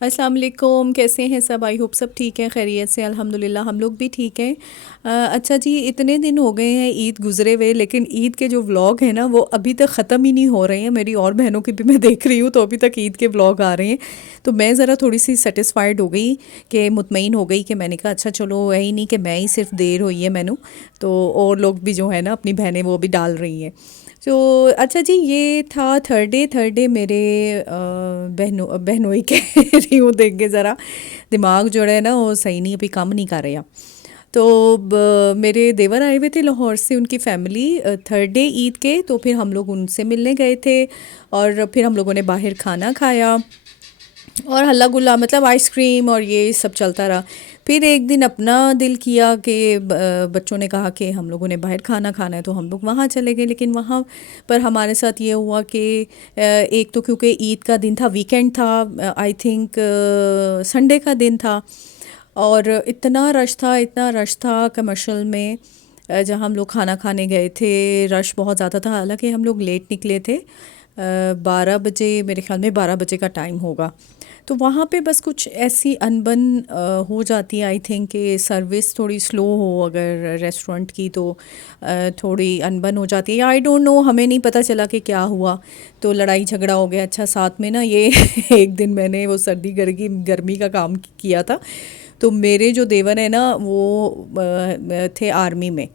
अस्सलाम वालेकुम, कैसे हैं सब? आई होप सब ठीक है, खैरियत से। अल्हम्दुलिल्लाह हम लोग भी ठीक हैं। अच्छा जी, इतने दिन हो गए हैं ईद गुज़रे हुए, लेकिन ईद के जो व्लॉग हैं ना वो अभी तक ख़त्म ही नहीं हो रहे हैं। मेरी और बहनों की भी मैं देख रही हूँ तो अभी तक ईद के व्लॉग आ रहे हैं। तो मैं ज़रा थोड़ी सी सेटिस्फाइड हो गई, कि मुतमईन हो गई, कि मैंने कहा अच्छा चलो, यही नहीं कि मैं ही सिर्फ देर हुई है मैनू, तो और लोग भी जो है ना अपनी बहनें वो भी डाल रही हैं। तो अच्छा जी, ये था थर्डे थर्डे मेरे बहनोई कह रही हूँ, देंगे ज़रा दिमाग जो है ना वो सही नहीं, अभी काम नहीं कर रहा। तो मेरे देवर आए हुए थे लाहौर से, उनकी फैमिली थर्ड डे ईद के, तो फिर हम लोग उनसे मिलने गए थे। और फिर हम लोगों ने बाहर खाना खाया और हल्ला गुल्ला, मतलब आइसक्रीम और ये सब चलता रहा। फिर एक दिन अपना दिल किया कि बच्चों ने कहा कि हम लोगों ने बाहर खाना खाना है, तो हम लोग वहाँ चले गए। लेकिन वहाँ पर हमारे साथ ये हुआ कि एक तो क्योंकि ईद का दिन था, वीकेंड था, आई थिंक संडे का दिन था, और इतना रश था, इतना रश था कमर्शियल में। जहाँ हम लोग खाना खाने गए थे, रश बहुत ज़्यादा था। हालांकि हम लोग लेट निकले थे, 12 बजे, मेरे ख्याल में 12 बजे का टाइम होगा। तो वहाँ पे बस कुछ ऐसी अनबन हो जाती है, आई थिंक कि सर्विस थोड़ी स्लो हो अगर रेस्टोरेंट की, तो थोड़ी अनबन हो जाती है, या आई डोंट नो, हमें नहीं पता चला कि क्या हुआ। तो लड़ाई झगड़ा हो गया। अच्छा, साथ में ना ये एक दिन मैंने वो सर्दी गर्मी गर्मी का काम किया था। तो मेरे जो देवर है ना वो थे आर्मी में।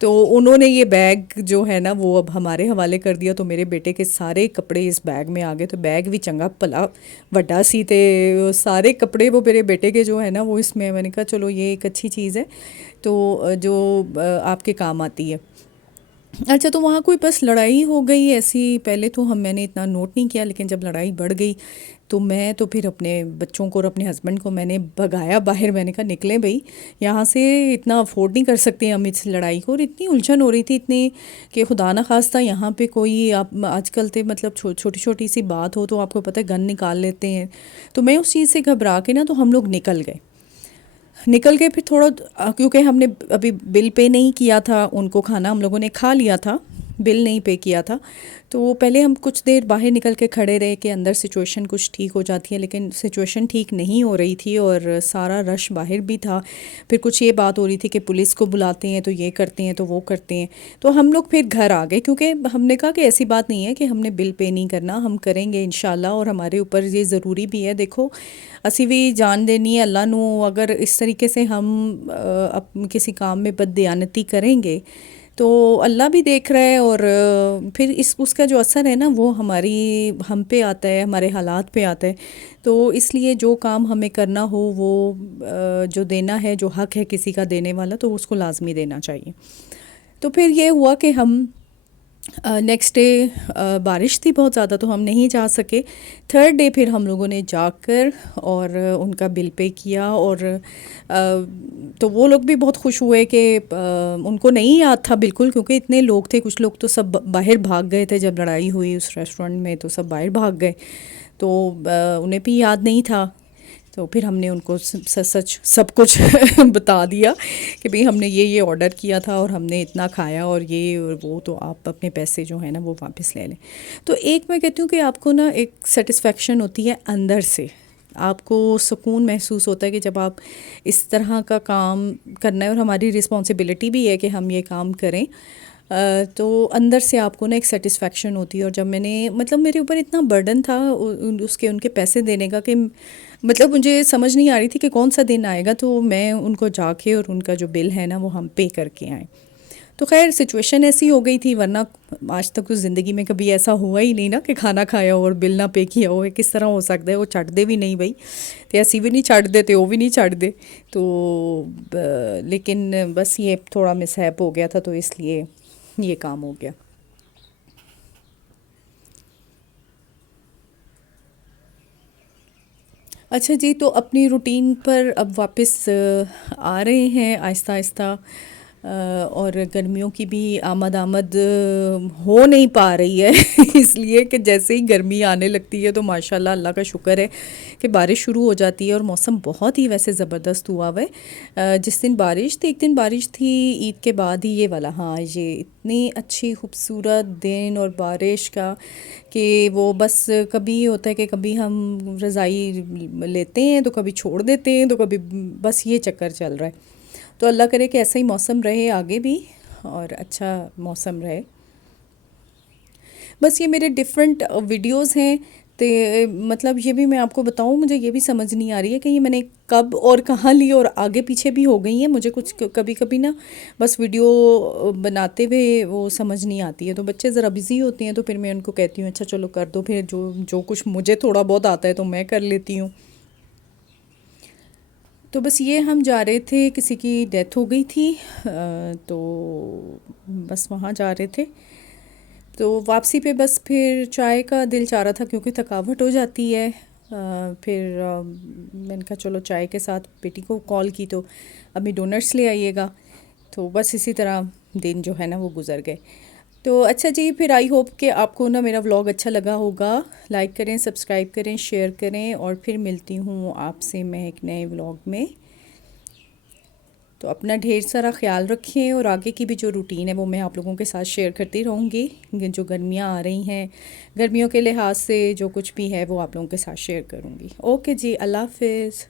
तो उन्होंने ये बैग जो है ना वो अब हमारे हवाले कर दिया। तो मेरे बेटे के सारे कपड़े इस बैग में आ गए। तो बैग भी चंगा भला वड्डा सी, थे वो सारे कपड़े, वो मेरे बेटे के जो है ना वो इसमें। मैंने कहा चलो ये एक अच्छी चीज़ है, तो जो आपके काम आती है। अच्छा, तो वहाँ कोई बस लड़ाई हो गई ऐसी। पहले तो मैंने इतना नोट नहीं किया, लेकिन जब लड़ाई बढ़ गई तो मैं तो फिर अपने बच्चों को और अपने हस्बैंड को मैंने भगाया बाहर। मैंने कहा निकलें भाई यहाँ से, इतना अफोर्ड नहीं कर सकते हम इस लड़ाई को। और इतनी उलझन हो रही थी, इतनी कि खुदा न खास्ता यहाँ पे कोई, आप आजकल तो मतलब छोटी छोटी सी बात हो तो आपको पता है गन निकाल लेते हैं। तो मैं उस चीज़ से घबरा के ना, तो हम लोग निकल गए। फिर थोड़ा क्योंकि हमने अभी बिल पे नहीं किया था, उनको खाना हम लोगों ने खा लिया था, बिल नहीं पे किया था। तो पहले हम कुछ देर बाहर निकल के खड़े रहे कि अंदर सिचुएशन कुछ ठीक हो जाती है, लेकिन सिचुएशन ठीक नहीं हो रही थी और सारा रश बाहर भी था। फिर कुछ ये बात हो रही थी कि पुलिस को बुलाते हैं तो ये करते हैं तो वो करते हैं। तो हम लोग फिर घर आ गए, क्योंकि हमने कहा कि ऐसी बात नहीं है कि हमने बिल पे नहीं करना, हम करेंगे इंशाल्लाह, और हमारे ऊपर ये ज़रूरी भी है। देखो, ਅਸੀਂ ਵੀ जान देनी है अल्लाह ਨੂੰ। अगर इस तरीके से हम किसी काम में बददियानती करेंगे तो अल्लाह भी देख रहा है, और फिर इस उसका जो असर है ना वो हम पे आता है, हमारे हालात पे आता है। तो इसलिए जो काम हमें करना हो वो जो देना है, जो हक है किसी का देने वाला, तो उसको लाजमी देना चाहिए। तो फिर ये हुआ कि हम नेक्स्ट डे, बारिश थी बहुत ज़्यादा तो हम नहीं जा सके। थर्ड डे फिर हम लोगों ने जाकर और उनका बिल पे किया। और तो वो लोग भी बहुत खुश हुए कि उनको नहीं याद था बिल्कुल, क्योंकि इतने लोग थे, कुछ लोग तो सब बाहर भाग गए थे जब लड़ाई हुई उस रेस्टोरेंट में, तो सब बाहर भाग गए। तो उन्हें भी याद नहीं था। तो फिर हमने उनको सच सच सब कुछ बता दिया कि भाई हमने ये ऑर्डर किया था और हमने इतना खाया और ये और वो, तो आप अपने पैसे जो है ना वो वापस ले लें। तो एक मैं कहती हूँ कि आपको ना एक सेटिस्फेक्शन होती है अंदर से, आपको सुकून महसूस होता है कि जब आप इस तरह का काम करना है, और हमारी रिस्पॉन्सिबिलिटी भी है कि हम ये काम करें। तो अंदर से आपको ना एक सेटिस्फेक्शन होती है। और जब मैंने, मतलब मेरे ऊपर इतना बर्डन था उसके उनके पैसे देने का, कि मतलब मुझे समझ नहीं आ रही थी कि कौन सा दिन आएगा तो मैं उनको जाके और उनका जो बिल है ना वो हम पे करके आए। तो खैर सिचुएशन ऐसी हो गई थी, वरना आज तक तो ज़िंदगी में कभी ऐसा हुआ ही नहीं ना कि खाना खाया हो और बिल ना पे किया हो। किस तरह हो सकता है? वो छੱਡ दे भी नहीं भाई, तो ऐसी भी नहीं छੱਡ दे, तो वो भी नहीं छੱਡ दे। तो लेकिन बस ये थोड़ा मिसहैप हो गया था, तो इसलिए ये काम हो गया। अच्छा जी, तो अपनी रूटीन पर अब वापस आ रहे हैं आहिस्ता आहिस्ता। और गर्मियों की भी आमद हो नहीं पा रही है इसलिए कि जैसे ही गर्मी आने लगती है तो माशाल्लाह अल्लाह का शुक्र है कि बारिश शुरू हो जाती है और मौसम बहुत ही वैसे ज़बरदस्त हुआ हुआ है। जिस दिन बारिश थी, एक दिन बारिश थी ईद के बाद ही ये वाला, हाँ ये इतनी अच्छी खूबसूरत दिन और बारिश का कि वो बस कभी ये होता है कि कभी हम रज़ाई लेते हैं तो कभी छोड़ देते हैं तो कभी, बस ये चक्कर चल रहा है। तो अल्लाह करे कि ऐसा ही मौसम रहे आगे भी और अच्छा मौसम रहे। बस ये मेरे डिफरेंट वीडियोस हैं। तो मतलब ये भी मैं आपको बताऊं, मुझे ये भी समझ नहीं आ रही है कि ये मैंने कब और कहाँ ली और आगे पीछे भी हो गई हैं। मुझे कुछ कभी कभी ना बस वीडियो बनाते हुए वो समझ नहीं आती है। तो बच्चे ज़रा बिज़ी होते हैं तो फिर मैं उनको कहती हूँ अच्छा चलो कर दो, फिर जो जो कुछ मुझे थोड़ा बहुत आता है तो मैं कर लेती हूँ। तो बस ये हम जा रहे थे, किसी की डेथ हो गई थी, तो बस वहाँ जा रहे थे। तो वापसी पे बस फिर चाय का दिल चाह रहा था क्योंकि थकावट हो जाती है। फिर मैंने कहा चलो चाय के साथ बेटी को कॉल की तो अभी डोनट्स ले आइएगा। तो बस इसी तरह दिन जो है ना वो गुजर गए। तो अच्छा जी, फिर आई होप कि आपको ना मेरा व्लॉग अच्छा लगा होगा। लाइक करें, सब्सक्राइब करें, शेयर करें और फिर मिलती हूँ आपसे मैं एक नए व्लॉग में। तो अपना ढेर सारा ख्याल रखें और आगे की भी जो रूटीन है वो मैं आप लोगों के साथ शेयर करती रहूँगी। जो गर्मियाँ आ रही हैं, गर्मियों के लिहाज से जो कुछ भी है वो आप लोगों के साथ शेयर करूँगी। ओके जी, अल्लाह हाफिज़।